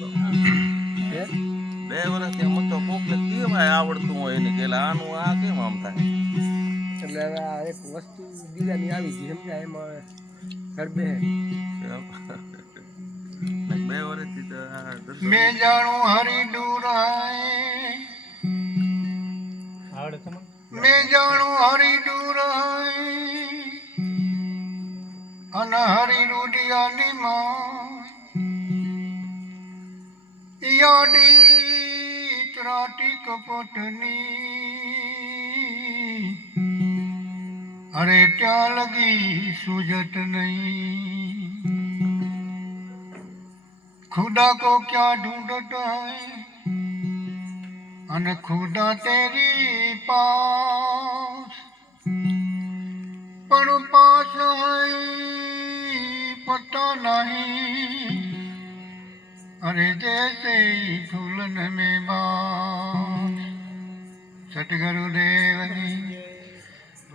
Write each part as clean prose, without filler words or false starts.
બે વર્ષથી આમ તો કોકને કેમ આવડતું હોય એને કે આનું આ કેમ આમ થાય. એટલે હવે આ એક વસ્તુ બીજાની આવી ગઈ સમજાય એમાં ઘર બે 2 વર્ષથી તો મેં જાણું હરી ડુરાય, મેં જાણું હરી ડુરાય અન હરી રૂડિયાની માં યાડી ત્રાટી કપટની અરે ત્યાં લગી સુજત નહીં. खुदा को क्या ढूंढता है અને खुदा तेरी पास પણ पास है पता नहीं अरे जैसे फूलन में बास. સતગુરુદેવની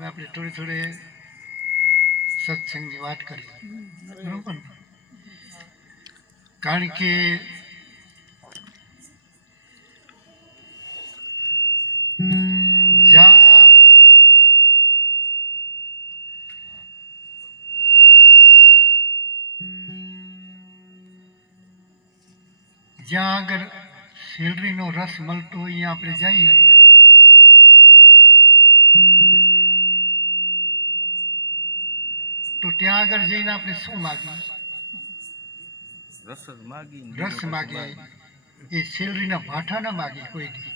આપણે થોડી સત્સંગની વાત કરીએ બરોબર. કારણ કે જ્યાં આગળ શેરડીનો રસ મળતો હોય અહીંયા આપણે જઈએ તો ત્યાં આગળ જઈને આપણે શું માગીએ? રસ માગીએ. એ શેરડીના ભાઠા ના માગીએ કોઈ દી.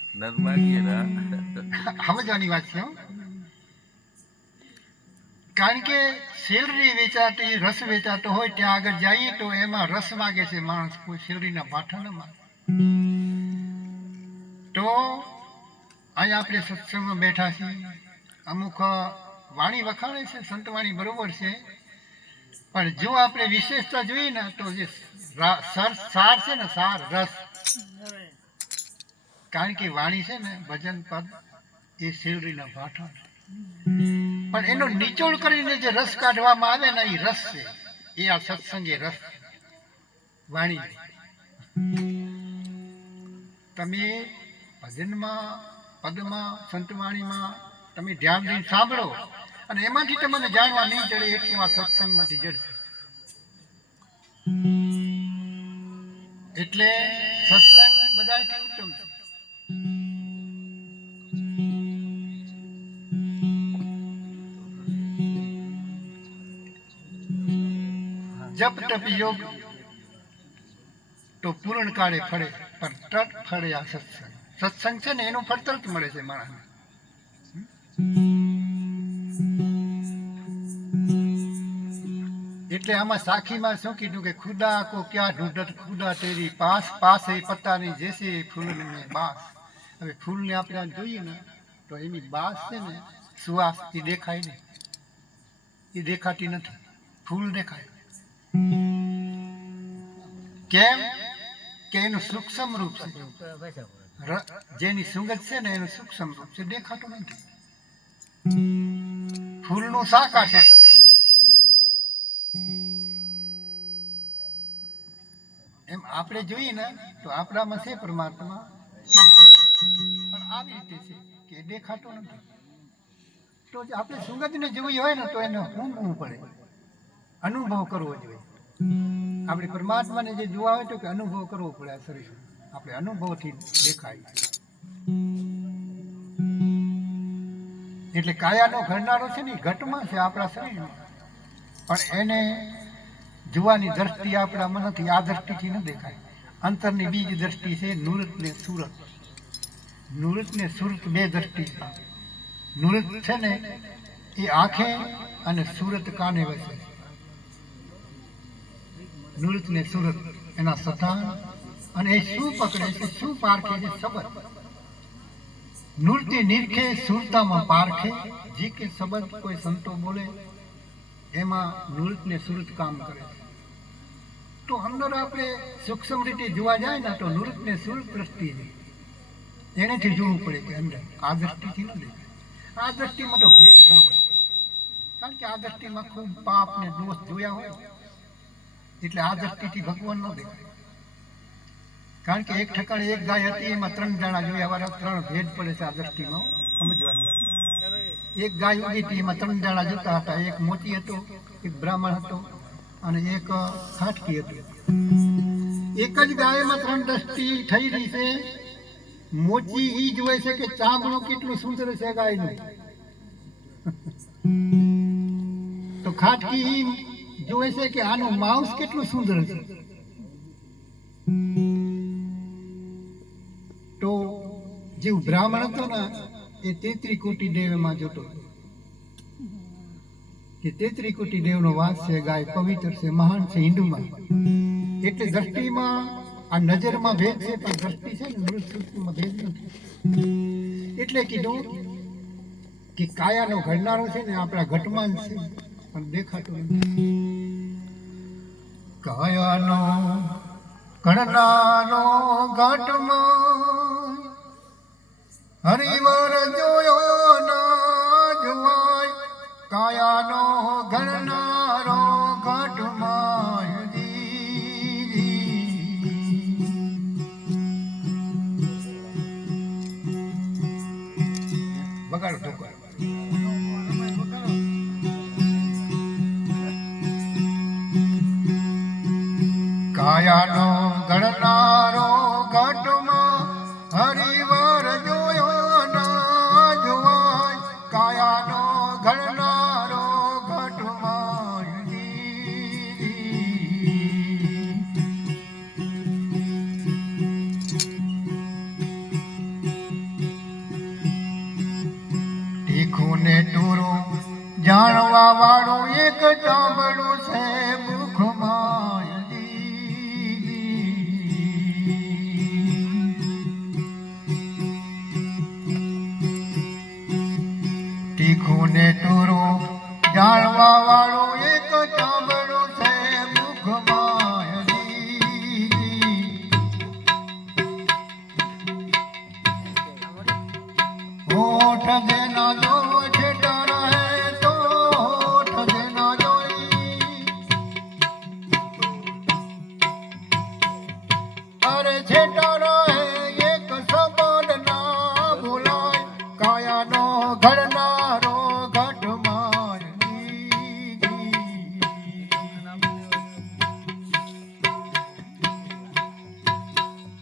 સમજવાની વાત છે. કારણ કે શેરડી વેચાતી રસ વેચાતો હોય ત્યાં આગળ જઈએ તો એમાં રસ માગે છે માણસ, કોઈ શેરડીના ભાઠા ના માગે. તો અહીંયા આપણે સત્સંગમાં બેઠા છીએ, અમુક વાણી વખાણે છે, સંતવાણી બરોબર છે, પણ જો આપણે વિશેષતા જોઈએ ને તો જે સાર છે ને સાર રસ, કારણ કે વાણી છે ને ભજન પદ એ શેરડીના ભાઠા, પણ એનો નિચોડ કરીને જે રસ કાઢવામાં આવે ને એ રસ છે. એ આ સત્સંગે રસ વાણી. તમે ભજનમાં પદમાં સંતવાણીમાં તમે ધ્યાન દઈને સાંભળો અને એમાંથી તમને જાણવા નહીં ચડે એટલું આ સત્સંગમાંથી જડશે. એટલે સત્સંગ બધાથી ઉત્તમ છે. જપ તપ યોગ તો પૂર્ણ કાળે ફળે, પણ તટ ફળે આ સત્સંગ. સત્સંગ છે ને એનું ફળ તરત મળે છે માણસને. એટલે આમાં સાખીમાં શું કીધું કે ખુદા કો ક્યાં ઢૂંઢત ખુદા તેરી પાસ, પાસ એ પત્તા નહીં જેસે ફૂલ ને બાસ. હવે ફૂલને આપણે જોઈએ ને તો એની બાસ છે ને સુવાસ એ દેખાય નહીં, એ દેખાતી નથી. ફૂલ દેખાય. કેમ કે એનું સૂક્ષ્મ રૂપ છે, જેની સુગંધ છે ને એનું સૂક્ષ્મ રૂપ છે, દેખાતું નથી. ફૂલનું સાકાર છે. એમ આપણે જોઈએ ને તો આપણામાં છે પરમાત્મા, પણ આવી રીતે છે કે દેખાતો નથી. તો આપણે સુગંધને જોવી હોય ને તો એને ઊંઘવું પડે, અનુભવ કરવો જોઈએ. આપણે પરમાત્માને જે જોવા હોય તો કે અનુભવ કરવો પડે. આ શરીર આપણે અનુભવથી દેખાય. એટલે કાયાનો ઘડનારો છે ને ઘટમાં છે આપણા શરીરમાં, પણ એને જોવાની દ્રષ્ટિ આપણામાં નથી. આ દ્રષ્ટિથી ન દેખાય. અંતરની બીજી દ્રષ્ટિ છે નુરત ને સુરત. નુરત ને સુરત બે દ્રષ્ટિ છે. નુરત છે ને એ આંખે અને સુરત કાને વસે. નુરત ને સુરત એના સથાન, અને એ શું પકડે છે, શું પારખે છે? શબ્દ. નૃત્ય નિરખે સુરતામાં પારખે, જે કે શબ્દ કોઈ સંતો બોલે એમાં નૃત્ય ને સુરત કામ કરે છે. તો અંદર આપણે સૂક્ષ્મ રીતે જોવા જાય ને તો નૃત્ય ને સુરત દ્રષ્ટિ છે, એનેથી જોવું પડે કે અંદર આ દ્રષ્ટિથી ન દેખાય. આ દ્રષ્ટિમાં તો ભેદ ઘણો છે, કારણ કે આ દ્રષ્ટિમાં ખૂબ પાપ ને દોષ જોયા હોય એટલે આ દ્રષ્ટિથી ભગવાન ન દેખાય. કારણ કે એક ઠેકાણે એક ગાય હતી, એમાં 3 દાણા જોયા, વાળા 3 ભેદ પડે છે આ દ્રષ્ટિમાં સમજવાનું. એક ગાય ઉગી હતી, એમાં 3 દાણા જોતા હતા, એક મોતી હતો, એક બ્રાહ્મણ હતો અને એક ખાટકી હતી. એક જ ગાયમાં 3 દ્રષ્ટિ થઈ રહી છે. મોચી ઈ જોવે છે કે ચામડું કેટલું સુંદર છે ગાયનું, તો ખાટકી ઈ જોવે છે કે આનું માંસ કેટલું સુંદર છે. તો જે બ્રાહ્મણ હતો ને એ 33 કોટી દેવમાં જોતો કે 33 કોટી દેવનો વાસ છે, ગાય પવિત્ર છે, મહાન છે હિન્દુમાં. એટલે દ્રષ્ટિમાં આ નજરમાં ભેદ છે, પણ દ્રષ્ટિ છે ને નૃત્યમાં ભેદ નથી. એટલે કીધું કે કાયાનો ઘડનારો છે ને આપણા ઘટમાન છે, પણ દેખાતો નથી. કાયાનો ઘડનારો ઘટમાન હરિવર જોયો ના જોવાય. કાયાનો ઘડનારો ઘટમાન બગાડો ઠોકર. કાયાનો ઘડનારો ઘટમાં હરિવર જોયો ના જોવાય. કાયાનો ઘડનારો ઘટમાં તીખું ને ટૂરું જાણવા વાળું એક ટાબડું છે મુખમાં. તીખું ને ટૂરું જાણવા વાળું એક ટાબડું છે મુખમાં. હોઠ જેના જો છેટા રહે તો હોઠ જેના જોઈ. અરે છેટા રહે એક સંબંધ ના ભૂલાય. કાયાનો ઘડનારો ઘટમાન.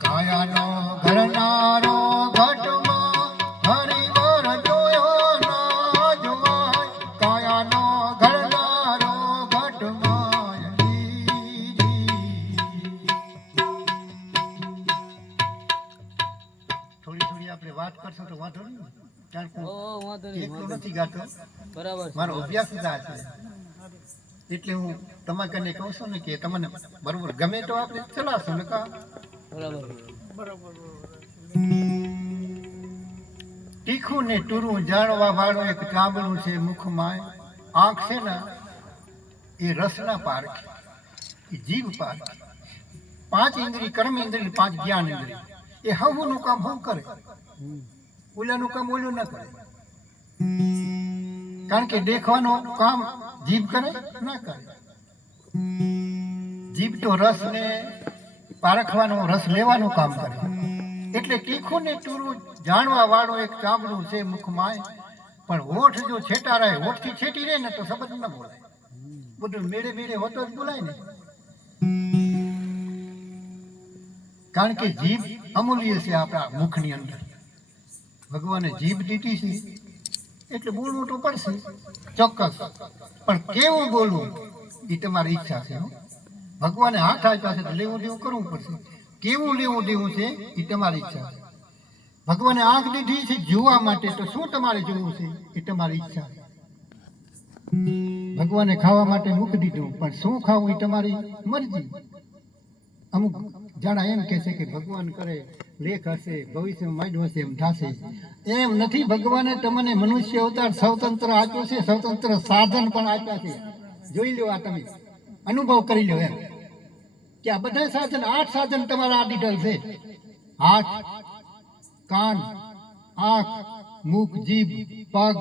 કાયાનો ઘડનારો ઘટમાં હરિવર જોયો ના જોવાય. કાયાનો ઘડનારો ઘટમાન. થોડી આપણે વાત કરશો તો વાંધો નહીં, કારણ કે એકલો નથી ગાતો, બરાબર મારો અભ્યાસ જ આ છે. એટલે હું તમારા કને કહું છું ને કે તમને બરોબર ગમે તો આપણે ચલાવશો ને કા. બરાબર. તીખું ને ટૂરું જાણવા વાળો એક ચામડું છે મુખમાં. આંખ છે ને એ રસના પારખે, એ જીભ પારખે. 5 ઇન્દ્રિય કર્મ ઇન્દ્રિય, 5 જ્ઞાન ઇન્દ્રિય. એ હવનું કામ હું કરે, ઓલાનું કામ ઓલું ન કરે. કારણ કે દેખવાનું કામ જીભ કરે ના કરે. જીભ તો રસ ને પારખવાનું, રસ લેવાનું કામ કરે. એટલે તીખું ને ટૂરું જાણવા વાળું એક ચામડું છે મુખમાં. પણ હોઠ જો છેટા રહે, હોઠથી છેટી રહે ને તો શબ્દ ન બોલાય. બધું મેળે મેળે હોતો જ બોલાય ને. કારણ કે જીભ અમૂલ્ય છે આપણા મુખની અંદર. ભગવાને જીભ દીધી છે એટલે બોલવું તો પડશે ચોક્કસ, પણ કેવું બોલવું એ તમારી ઈચ્છા છે. ભગવાને હાથ આપ્યા છે તો લેવું દેવું કરવું પડશે. કેવું લેવું દેવું છે એ તમારી ઈચ્છા છે. ભગવાને આંખ દીધી છે જોવા માટે, તો શું તમારે જોવું છે એ તમારી ઈચ્છા છે. ભગવાને ખાવા માટે મુખ દીધું, પણ શું ખાવું એ તમારી મરજી. અમુક જણા એમ કહે છે કે ભગવાન કરે લેખ હશે, ભવિષ્યમાં માંડ્યું હશે, એમ થશે. એમ નથી. ભગવાને તમને મનુષ્ય અવતાર સ્વતંત્ર આપ્યો છે, સ્વતંત્ર સાધન પણ આપ્યા છે. જોઈ લો, આ તમે અનુભવ કરી લો એમ કે આ બધા સાધન, 8 સાધન તમારા આ દીધેલ છે. હાથ, કાન, આંખ, મુખ, જીભ, પગ.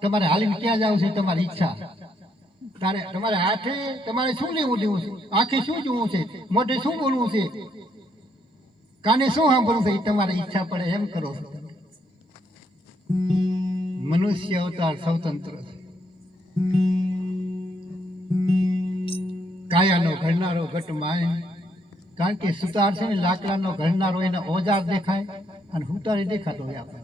તમારે હાલીને ક્યાં જાવ છે તમારી ઈચ્છા. તારે તમારે હાથે તમારે શું લેવું દેવું છે, આંખે શું જોવું છે, મોઢે શું બોલવું છે, કાને શું સાંભળવું છે એ તમારી ઈચ્છા પડે એમ કરો છો તમે. મનુષ્ય અવતાર સ્વતંત્ર છે. કાયાનો ઘડનારો ઘટ માય. કારણ કે સુતાર છે ને લાકડાનો ઘડનારો એના ઓજાર દેખાય અને હુતારી દેખાતો હોય આપણે.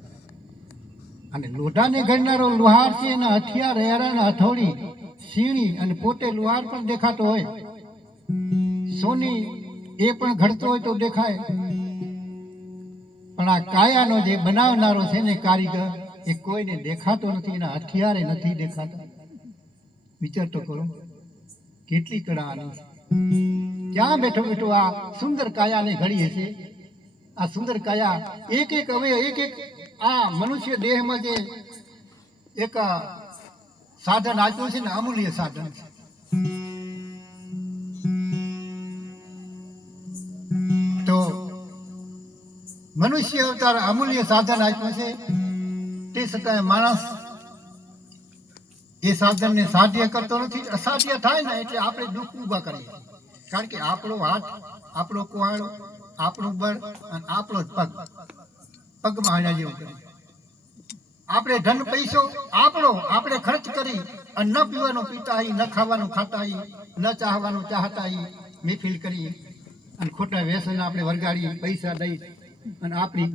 અને લોઢાને ઘડનારો લુહાર છે એના હથિયાર એરાના હથોડી સીણી અને પોતે લુહાર પણ દેખાતો હોય. સોની એ પણ ઘડતો હોય તો દેખાય. પણ આ કાયાનો જે બનાવનારો છે ને કારીગર એ કોઈને દેખાતો નથી, એના હથિયારે નથી દેખાતા. વિચાર તો કરો કેટલી કળા આની છે. ક્યાં બેઠો બેઠો આ સુંદર કાયાને ઘડીએ છે. આ સુંદર કાયા એક એક હવે એક એક આ મનુષ્ય દેહમાં જે એક સાધન આપ્યું છે ને અમૂલ્ય સાધન છે. તો મનુષ્ય અવતાર અમૂલ્ય સાધન આપ્યું છે, તે છતાં માણસ એ સાધનને સાધ્ય કરતો નથી. અસાધ્ય થાય ને એટલે આપણે દુઃખ ઊભા કરીએ. કારણ કે આપણો હાથ, આપણો કુહાડો, આપણું બળ અને આપણો જ પગ, પગમાં હાલ્યા જેવું કરીએ. આપણે ધન પૈસો આપણો આપણે ખર્ચ કરી અને ન પીવાનું પીતા હોય, ન ખાવાનું ખાતા હોય, ન ચાહવાનું ચાહતા હોય, મહેફિલ કરીએ અને ખોટા વ્યસન આપણે વરગાડીએ, પૈસા દઈ અને આપણી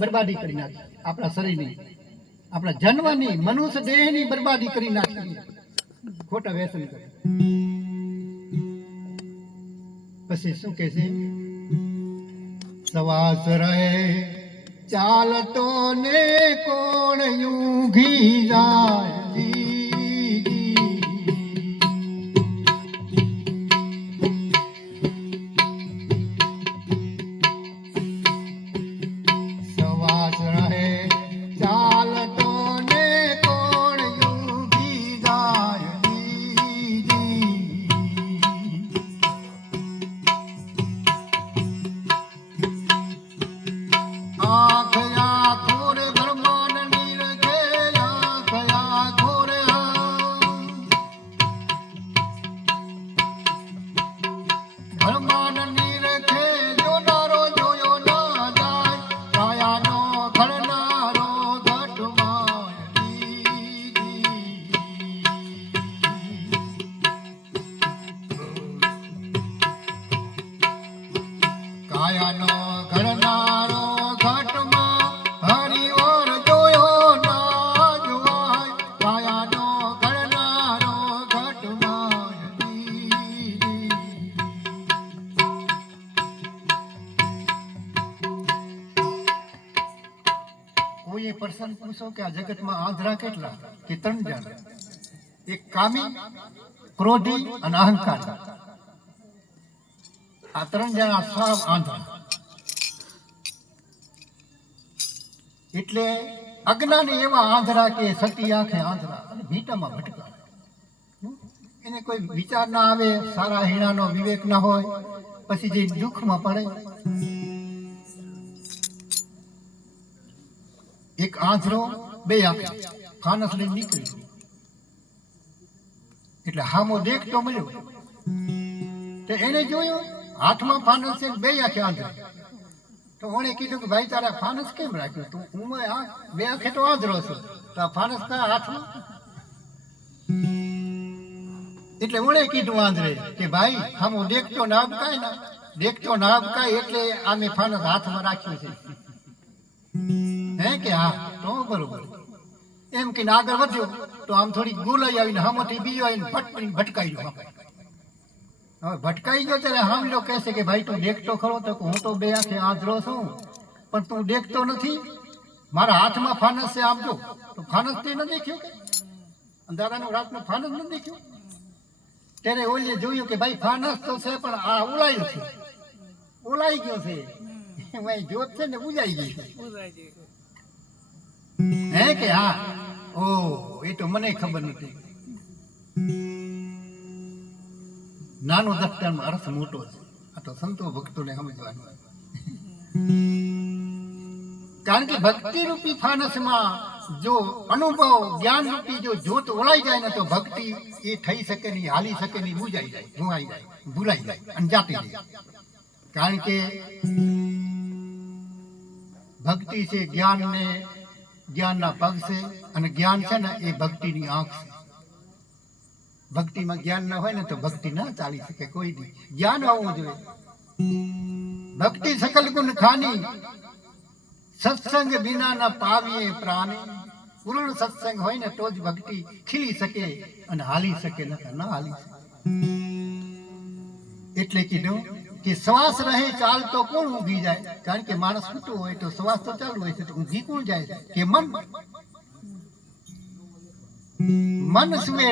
બરબાદી કરી નાખીએ. આપણા શરીરની, આપણા જન્મની, મનુષ્ય દેહની બરબાદી કરી નાખીએ ખોટા વ્યસન કરી. પછી શું કે છે? સવાસ રહે ચાલતો ને કોણ ઊંઘી જાય. સવાસ રહે ચાલતો ને કોણ ઊંઘી જાય. કાયાનો ઘડનારો ઘટમાં હરિઓર જોયો ના જોવાય. કાયાનો ઘડનારો ઘટમાં. કોઈએ પ્રશ્ન પૂછો કે આ જગતમાં આંધળા કેટલા? કે 3 જણ. એક કામી, ક્રોધી અને અહંકાર. આ 3 જણા સાવ આંધળા. એટલે અજ્ઞાની એવા આંધળા કે સતી આંખે આંધળા અને ભીટામાં ભટકા. એને કોઈ વિચાર ના આવે, સારા હીણાનો વિવેક ના હોય, પછી જે દુઃખમાં પડે. એક આંધળો 2 આંખે ફાનસ લઈને નીકળ્યો. એટલે હામો દેખતો મળ્યો તો એને જોયું હાથમાં ફાનસ છે, 2 આંખે આંધળો. તો ઓણે કીધું કે ભાઈ તારા ફાનસ કેમ રાખ્યું? તું હું 2 આંખે તો આંધળો છું, તો આ ફાનસ કયા હાથમાં? એટલે ઓણે કીધું આંધળે કે ભાઈ હામો દેખતો ના અબકાય ના, દેખતો ના અબકાય એટલે આ મેં ફાનસ હાથમાં રાખ્યું છે. હે કે હા, તો બરોબર. એમ કે આગળ વધ્યો તો આમ થોડી ગોલાઈ આવીને હામોથી બીજો આવીને ભટકાઈ ગયો. હવે ભટકાઈ ગયો ત્યારે હામલો કહેશે કે ભાઈ તું દેખતો ખરો? તો હું તો 2 આંખે આંધળો છું, પણ તું દેખતો નથી. મારા હાથમાં ફાનસ છે, આમ જો. તો ફાનસ તે ન દેખ્યું કે અંધારાનું રાતનું ફાનસ ન દેખ્યું? ત્યારે ઓલે જોયું કે ભાઈ ફાનસ તો છે પણ આ ઓલાયું છે, ઓલાઈ ગયો છે. જોત છે ને બુજાઈ ગઈ છે. હે કે હા, ઓ એ તો મને ખબર નથી. નાનો દફતરમાં અર્થ મોટો છે. આ તો સંતો ભક્તોને સમજવાનું. કારણ કે ભક્તિ રૂપી ફાનસમાં જો અનુભવ જ્ઞાન રૂપી જો જ્યોત ઓળાઈ જાય ને તો ભક્તિ એ થઈ શકે નહીં, હાલી શકે નહીં, બુજાઈ જાય, ધુવાઈ જાય, ભૂલાઈ જાય અને જાતી જાય. કારણ કે ભક્તિ છે જ્ઞાનના પગ છે, અને જ્ઞાન છે ને એ ભક્તિની આંખ છે. ભક્તિમાં જ્ઞાન ના હોય ને તો ભક્તિ ના ચાલી શકે કોઈ દી. જ્ઞાન આવવું જોઈએ. ભક્તિ સકલ ગુણ ખાની, સત્સંગ વિના ના પાવીએ પ્રાણી. પૂર્ણ સત્સંગ હોય ને તો જ ભક્તિ ખીલી શકે અને હાલી શકે, ના હાલી શકે. એટલે કીધું કે શ્વાસ રહે ચાલતો કોણ ઊંઘી જાય? કારણ કે માણસ સૂતો હોય તો શ્વાસ તો ચાલુ હોય છે, તો ઊંઘી કોણ જાય? કે મન સુવે